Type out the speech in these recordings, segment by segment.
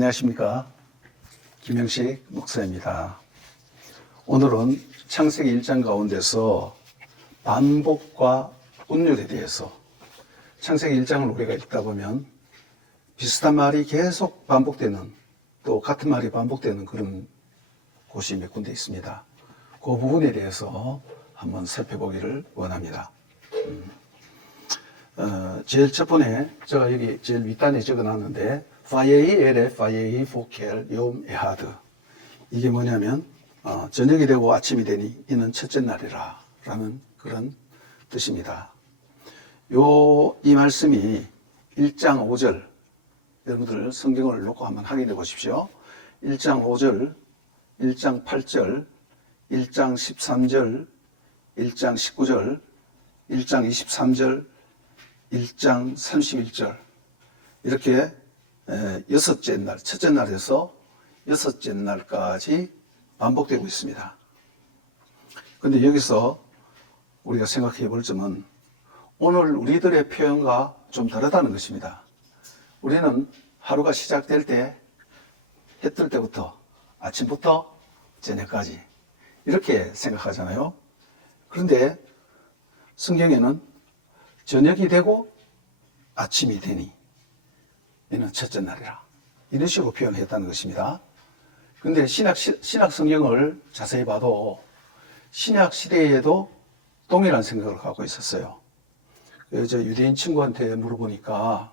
안녕하십니까. 김영식 목사입니다. 오늘은 창세기 1장 가운데서 반복과 운율에 대해서, 창세기 1장을 우리가 읽다 보면 비슷한 말이 계속 반복되는, 또 같은 말이 반복되는 그런 곳이 몇 군데 있습니다. 그 부분에 대해서 한번 살펴보기를 원합니다. 제일 첫 번에 제가 여기 제일 윗단에 적어놨는데 파예히 에레 파예히 포켈 욤 에하드, 이게 뭐냐면 저녁이 되고 아침이 되니 이는 첫째 날이라 라는 그런 뜻입니다. 이 말씀이 1장 5절, 여러분들 성경을 놓고 한번 확인해 보십시오. 1장 5절, 1장 8절, 1장 13절, 1장 19절, 1장 23절, 1장 31절, 이렇게 여섯째 날, 첫째 날에서 여섯째 날까지 반복되고 있습니다. 그런데 여기서 우리가 생각해 볼 점은 오늘 우리들의 표현과 좀 다르다는 것입니다. 우리는 하루가 시작될 때, 해 뜰 때부터 아침부터 저녁까지 이렇게 생각하잖아요. 그런데 성경에는 저녁이 되고 아침이 되니 이는 첫째 날이라, 이런 식으로 표현했다는 것입니다. 그런데 신약 성경을 자세히 봐도 신약 시대에도 동일한 생각을 갖고 있었어요. 저 유대인 친구한테 물어보니까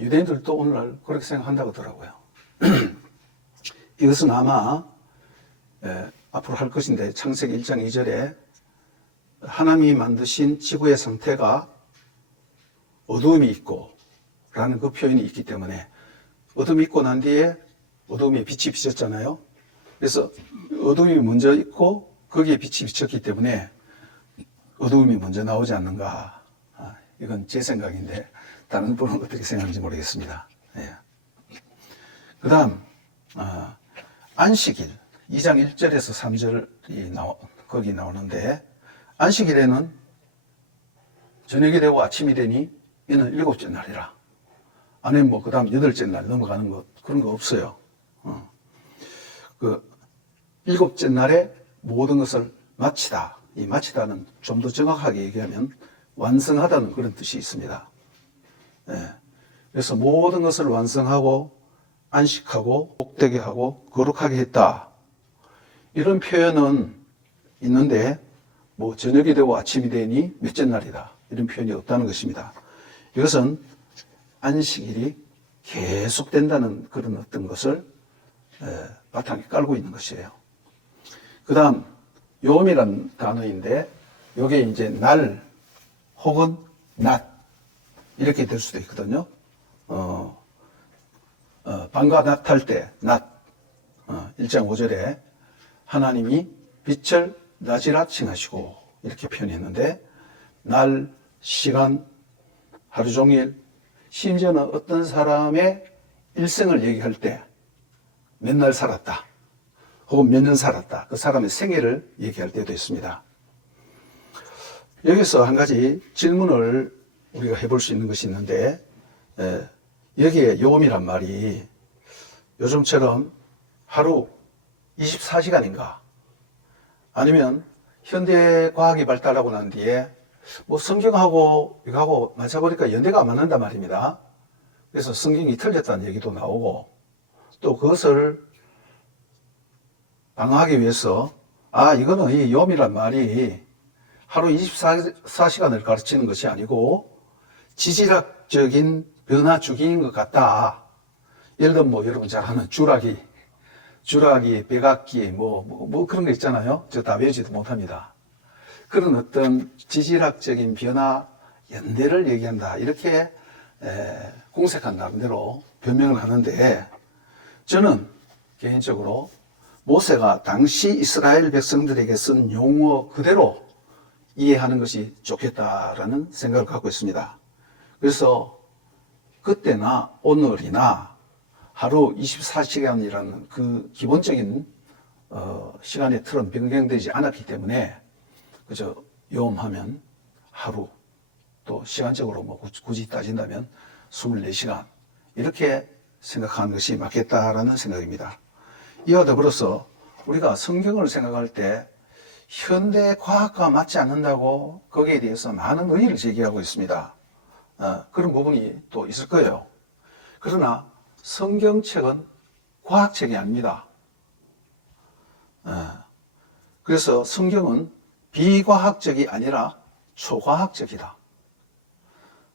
유대인들도 오늘날 그렇게 생각한다고 하더라고요. 이것은 아마 앞으로 할 것인데, 창세기 1장 2절에 하나님이 만드신 지구의 상태가 어두움이 있고 라는 그 표현이 있기 때문에, 어둠이 있고 난 뒤에 어둠에 빛이 비쳤잖아요. 그래서 어둠이 먼저 있고 거기에 빛이 비쳤기 때문에 어두움이 먼저 나오지 않는가. 이건 제 생각인데 다른 분은 어떻게 생각하는지 모르겠습니다. 그 다음 안식일 2장 1절에서 3절이 거기 나오는데, 안식일에는 저녁이 되고 아침이 되니 이는 일곱째 날이라. 아니면 그 다음 여덟째 날 넘어가는 것, 그런 거 없어요. 그 일곱째 날에 모든 것을 마치다. 이 마치다는 좀 더 정확하게 얘기하면 완성하다는 그런 뜻이 있습니다. 그래서 모든 것을 완성하고 안식하고 복되게 하고 거룩하게 했다, 이런 표현은 있는데 저녁이 되고 아침이 되니 몇째 날이다, 이런 표현이 없다는 것입니다. 이것은 안식일이 계속된다는 그런 어떤 것을 바탕에 깔고 있는 것이에요. 그 다음 욤이라는 단어인데, 이게 이제 날 혹은 낮 이렇게 될 수도 있거든요. 밤과 낮 할 때 낮, 1장 5절에 하나님이 빛을 낮이라 칭하시고 이렇게 표현했는데, 날, 시간, 하루 종일, 심지어는 어떤 사람의 일생을 얘기할 때 몇 날 살았다 혹은 몇 년 살았다, 그 사람의 생애를 얘기할 때도 있습니다. 여기서 한 가지 질문을 우리가 해볼 수 있는 것이 있는데, 여기에 욤이란 말이 요즘처럼 하루 24시간인가, 아니면 현대 과학이 발달하고 난 뒤에 성경하고 이거하고 맞춰보니까 연대가 안 맞는단 말입니다. 그래서 성경이 틀렸다는 얘기도 나오고, 또 그것을 방어하기 위해서 이거는 이 욤이란 말이 하루 24시간을 가르치는 것이 아니고 지질학적인 변화 주기인 것 같다. 예를 들면 여러분 잘 아는 주라기, 백악기 그런 거 있잖아요. 저 다 외우지도 못합니다. 그런 어떤 지질학적인 변화 연대를 얘기한다, 이렇게 공색한 나름대로 변명을 하는데, 저는 개인적으로 모세가 당시 이스라엘 백성들에게 쓴 용어 그대로 이해하는 것이 좋겠다라는 생각을 갖고 있습니다. 그래서 그때나 오늘이나 하루 24시간이라는 그 기본적인 시간의 틀은 변경되지 않았기 때문에 그저 욤하면 하루, 또 시간적으로 굳이 따진다면 24시간 이렇게 생각하는 것이 맞겠다라는 생각입니다. 이와 더불어서 우리가 성경을 생각할 때 현대 과학과 맞지 않는다고 거기에 대해서 많은 의의를 제기하고 있습니다. 그런 부분이 또 있을 거예요. 그러나 성경책은 과학책이 아닙니다. 그래서 성경은 비과학적이 아니라 초과학적이다.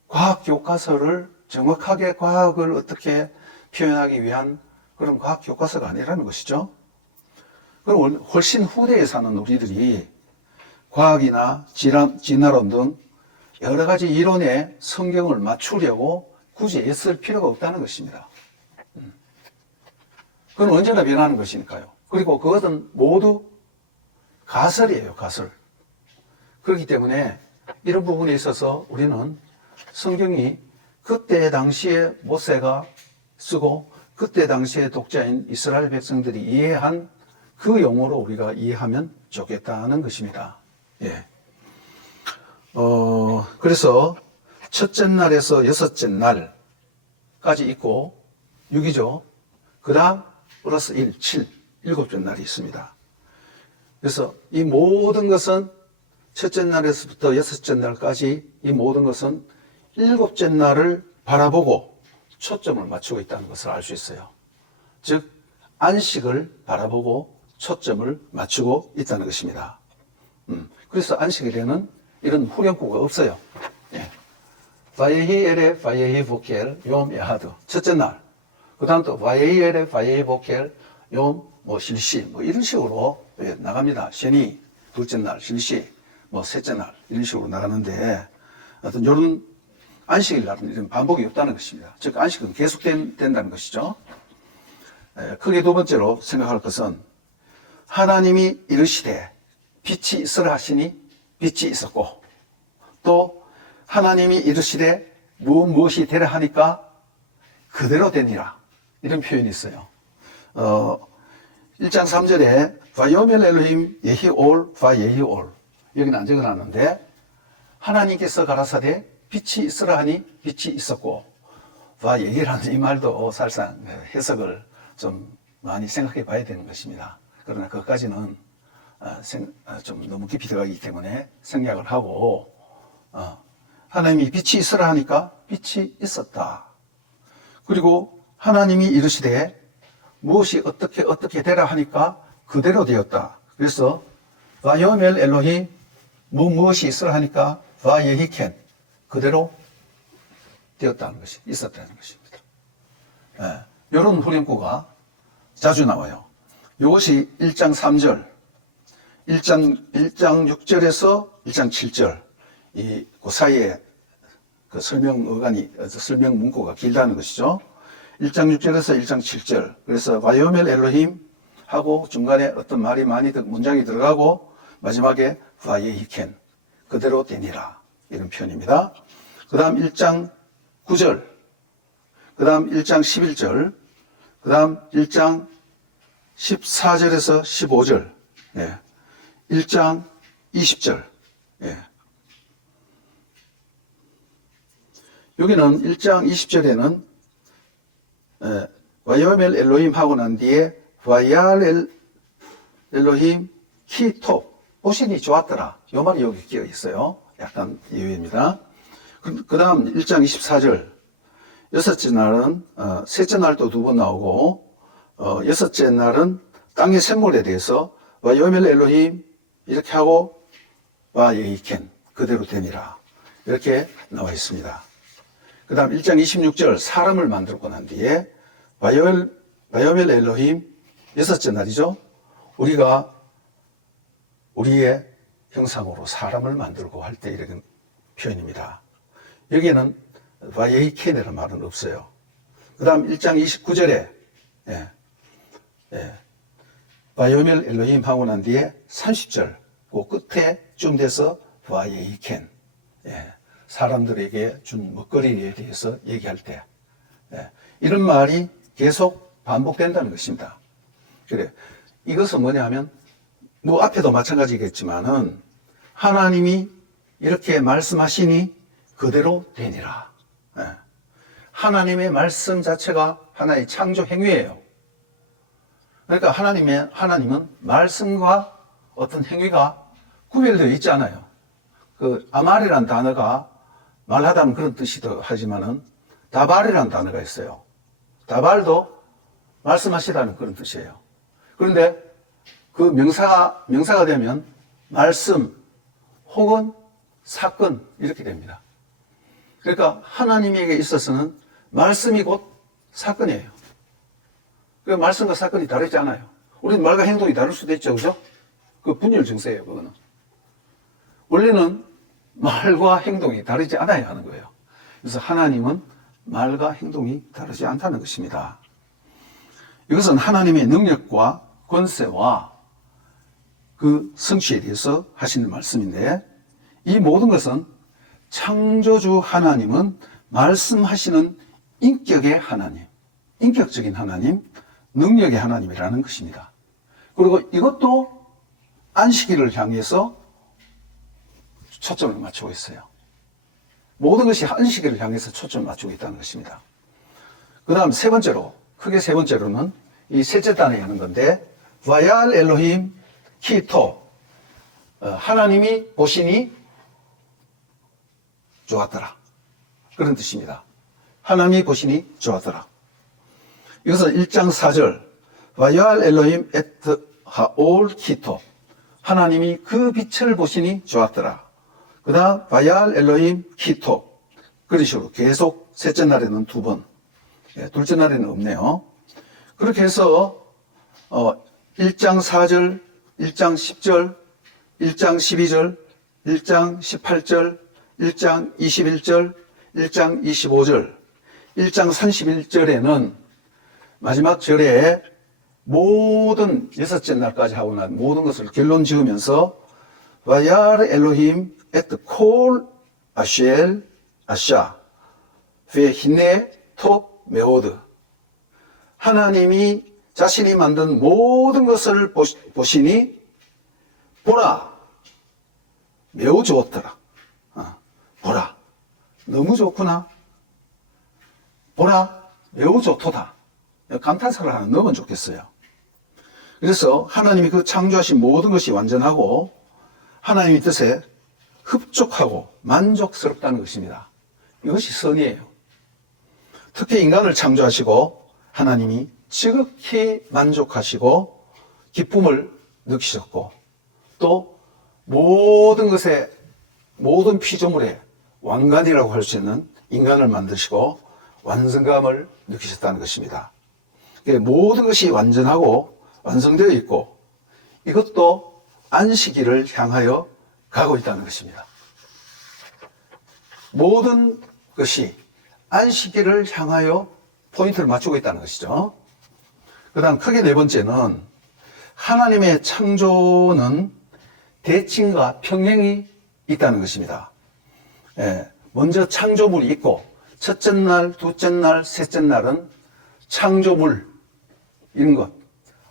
과학 교과서를 정확하게 과학을 어떻게 표현하기 위한 그런 과학 교과서가 아니라는 것이죠. 그럼 훨씬 후대에 사는 우리들이 과학이나 진화론 등 여러 가지 이론에 성경을 맞추려고 굳이 애쓸 필요가 없다는 것입니다. 그건 언제나 변하는 것이니까요. 그리고 그것은 모두 가설이에요, 가설. 그렇기 때문에 이런 부분에 있어서 우리는 성경이 그때 당시에 모세가 쓰고 그때 당시에 독자인 이스라엘 백성들이 이해한 그 용어로 우리가 이해하면 좋겠다는 것입니다. 예. 그래서 첫째 날에서 여섯째 날까지 있고 6이죠. 그 다음 플러스 1, 7, 일곱째 날이 있습니다. 그래서 이 모든 것은 첫째 날에서부터 여섯째 날까지 이 모든 것은 일곱째 날을 바라보고 초점을 맞추고 있다는 것을 알 수 있어요. 즉 안식을 바라보고 초점을 맞추고 있다는 것입니다. 그래서 안식일에는 이런 후렴구가 없어요. 예. 바예히 에레 바예히 보켈 욤 야하드 첫째 날. 그 다음 또 바예히 에레 바예히 보켈 욤 실시 이런 식으로 나갑니다. शनि 둘째 날, 실시 셋째 날 이런 식으로 나가는데 어떤 이런 안식일 날은 이런 반복이 없다는 것입니다. 즉 안식은 계속된다는 것이죠. 크게 두 번째로 생각할 것은 하나님이 이르시되 빛이 있으라 하시니 빛이 있었고 또 하나님이 이르시되 무엇이 되라 하니까 그대로 되니라 이런 표현이 있어요. 1장 3절에 바요멜 엘로힘 예히 올 바 예히 올 여기는 안 적어놨는데 하나님께서 가라사대 빛이 있으라 하니 빛이 있었고 바 예히라는 이 말도 사실상 해석을 좀 많이 생각해 봐야 되는 것입니다. 그러나 그것까지는 좀 너무 깊이 들어가기 때문에 생략을 하고 하나님이 빛이 있으라 하니까 빛이 있었다. 그리고 하나님이 이르시되 무엇이 어떻게 되라 하니까 그대로 되었다. 그래서 바요멜 엘로힘 무엇이 있으라 하니까 바예히켄 그대로 되었다는 것이 있었다는 것입니다. 이런 후렴구가 자주 나와요. 이것이 1장 3절, 1장 6절에서 1장 7절 그 사이에 그 설명 문구가 길다는 것이죠. 1장 6절에서 1장 7절. 그래서 바요멜 엘로힘 하고 중간에 어떤 말이 문장이 들어가고 마지막에 바예히켄 그대로 되니라 이런 표현입니다. 그 다음 1장 9절, 그 다음 1장 11절, 그 다음 1장 14절에서 15절, 1장 20절. 여기는 1장 20절에는 바요멜 엘로힘 하고 난 뒤에 바얄 엘로힘 키톱 보신이 좋았더라. 이 말이 여기 끼어 있어요. 약간 예외입니다. 그 다음 1장 24절 여섯째 날은 셋째 날도 두 번 나오고 여섯째 날은 땅의 생물에 대해서 바요멜 엘로힘 이렇게 하고 바예히켄 그대로 되니라 이렇게 나와 있습니다. 그 다음 1장 26절 사람을 만들고 난 뒤에 바요멜 엘로힘 여섯째 날이죠. 우리가 우리의 형상으로 사람을 만들고 할 때 이런 표현입니다. 여기에는 바예히켄이라는 말은 없어요. 그 다음 1장 29절에 바요멜 엘로힘 하고 난 뒤에 30절 그 끝에 쯤 돼서 바예히켄 사람들에게 준 먹거리에 대해서 얘기할 때 이런 말이 계속 반복된다는 것입니다. 그래 이것은 뭐냐 하면 뭐 앞에도 마찬가지겠지만은 하나님이 이렇게 말씀하시니 그대로 되니라. 하나님의 말씀 자체가 하나의 창조 행위예요. 그러니까 하나님은 말씀과 어떤 행위가 구별되어 있지 않아요. 그 아말이라는 단어가 말하다는 그런 뜻이기도 하지만은 다발이라는 단어가 있어요. 다발도 말씀하시다는 그런 뜻이에요. 그런데 그 명사가 되면 말씀 혹은 사건 이렇게 됩니다. 그러니까 하나님에게 있어서는 말씀이 곧 사건이에요. 그 말씀과 사건이 다르지 않아요. 우리는 말과 행동이 다를 수도 있죠, 그죠? 그 분열 증세예요, 그거는. 원래는 말과 행동이 다르지 않아야 하는 거예요. 그래서 하나님은 말과 행동이 다르지 않다는 것입니다. 이것은 하나님의 능력과 권세와 그 성취에 대해서 하시는 말씀인데, 이 모든 것은 창조주 하나님은 말씀하시는 인격의 하나님, 인격적인 하나님, 능력의 하나님이라는 것입니다. 그리고 이것도 안식일을 향해서 초점을 맞추고 있어요. 모든 것이 안식일을 향해서 초점을 맞추고 있다는 것입니다. 그 다음 세 번째로, 크게 세 번째로는 이 셋째 단에 있는 건데, 바얄 엘로힘 키토, 하나님이 보시니 좋았더라. 그런 뜻입니다. 하나님이 보시니 좋았더라. 이것은 1장 4절, 바얄 엘로힘 에트 하올 키토, 하나님이 그 빛을 보시니 좋았더라. 그 다음 바얄 엘로힘 키토, 그런 식으로 계속 셋째 날에는 두 번, 둘째 날에는 없네요. 그렇게 해서 1장 4절, 1장 10절, 1장 12절, 1장 18절, 1장 21절, 1장 25절, 1장 31절에는 마지막 절에 모든 여섯째 날까지 하고 난 모든 것을 결론 지으면서 바얄 엘로힘 에트 콜 아쉘 아샤 베히네 톱 메오드, 하나님이 자신이 만든 모든 것을 보시니 보라 매우 좋더라. 보라 너무 좋구나. 보라 매우 좋도다. 감탄사를 하나 넣으면 좋겠어요. 그래서 하나님이 그 창조하신 모든 것이 완전하고 하나님의 뜻에 흡족하고 만족스럽다는 것입니다. 이것이 선이에요. 특히 인간을 창조하시고 하나님이 지극히 만족하시고 기쁨을 느끼셨고, 또 모든 것에, 모든 피조물의 왕관이라고 할 수 있는 인간을 만드시고 완성감을 느끼셨다는 것입니다. 모든 것이 완전하고 완성되어 있고, 이것도 안식일을 향하여 가고 있다는 것입니다. 모든 것이 안식일을 향하여 포인트를 맞추고 있다는 것이죠. 그 다음 크게 네 번째는 하나님의 창조는 대칭과 평행이 있다는 것입니다. 먼저 창조물이 있고, 첫째 날, 둘째 날, 셋째 날은 창조물, 이런 것,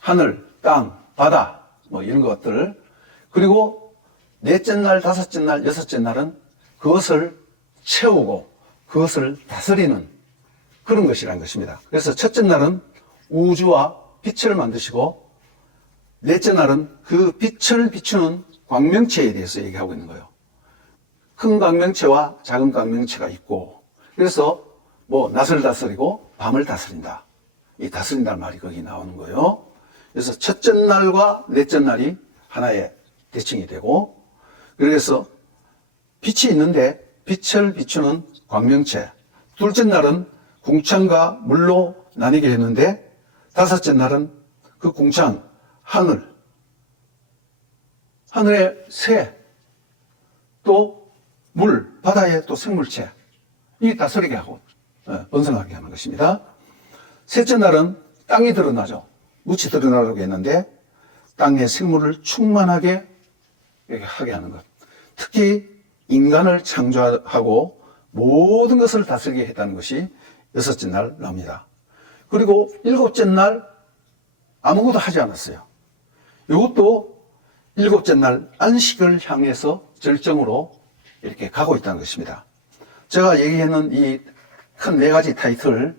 하늘, 땅, 바다, 뭐 이런 것들, 그리고 넷째 날, 다섯째 날, 여섯째 날은 그것을 채우고 그것을 다스리는 그런 것이라는 것입니다. 그래서 첫째 날은 우주와 빛을 만드시고, 넷째 날은 그 빛을 비추는 광명체에 대해서 얘기하고 있는 거예요. 큰 광명체와 작은 광명체가 있고, 그래서 뭐 낮을 다스리고 밤을 다스린다. 이 다스린다는 말이 거기 나오는 거예요. 그래서 첫째 날과 넷째 날이 하나의 대칭이 되고, 그래서 빛이 있는데 빛을 비추는 광명체, 둘째 날은 궁창과 물로 나뉘게 했는데, 다섯째 날은 그 궁창, 하늘의 새, 또 물, 바다의 또 생물체, 이 다스리게 하고 번성하게 하는 것입니다. 셋째 날은 땅이 드러나죠. 묻이 드러나려고 했는데 땅의 생물을 충만하게 하게 하는 것. 특히 인간을 창조하고 모든 것을 다스리게 했다는 것이 여섯째 날 나옵니다. 그리고 일곱째 날 아무것도 하지 않았어요. 이것도 일곱째 날 안식을 향해서 절정으로 이렇게 가고 있다는 것입니다. 제가 얘기하는 이 큰 네 가지 타이틀,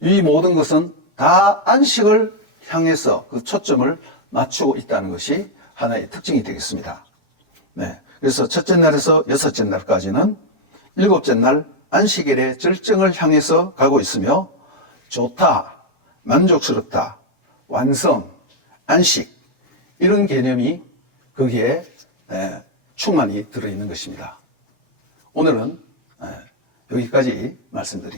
이 모든 것은 다 안식을 향해서 그 초점을 맞추고 있다는 것이 하나의 특징이 되겠습니다. 네. 그래서 첫째 날에서 여섯째 날까지는 일곱째 날 안식일의 절정을 향해서 가고 있으며 좋다, 만족스럽다, 완성, 안식 이런 개념이 거기에 충만히 들어있는 것입니다. 오늘은 여기까지 말씀드리겠습니다.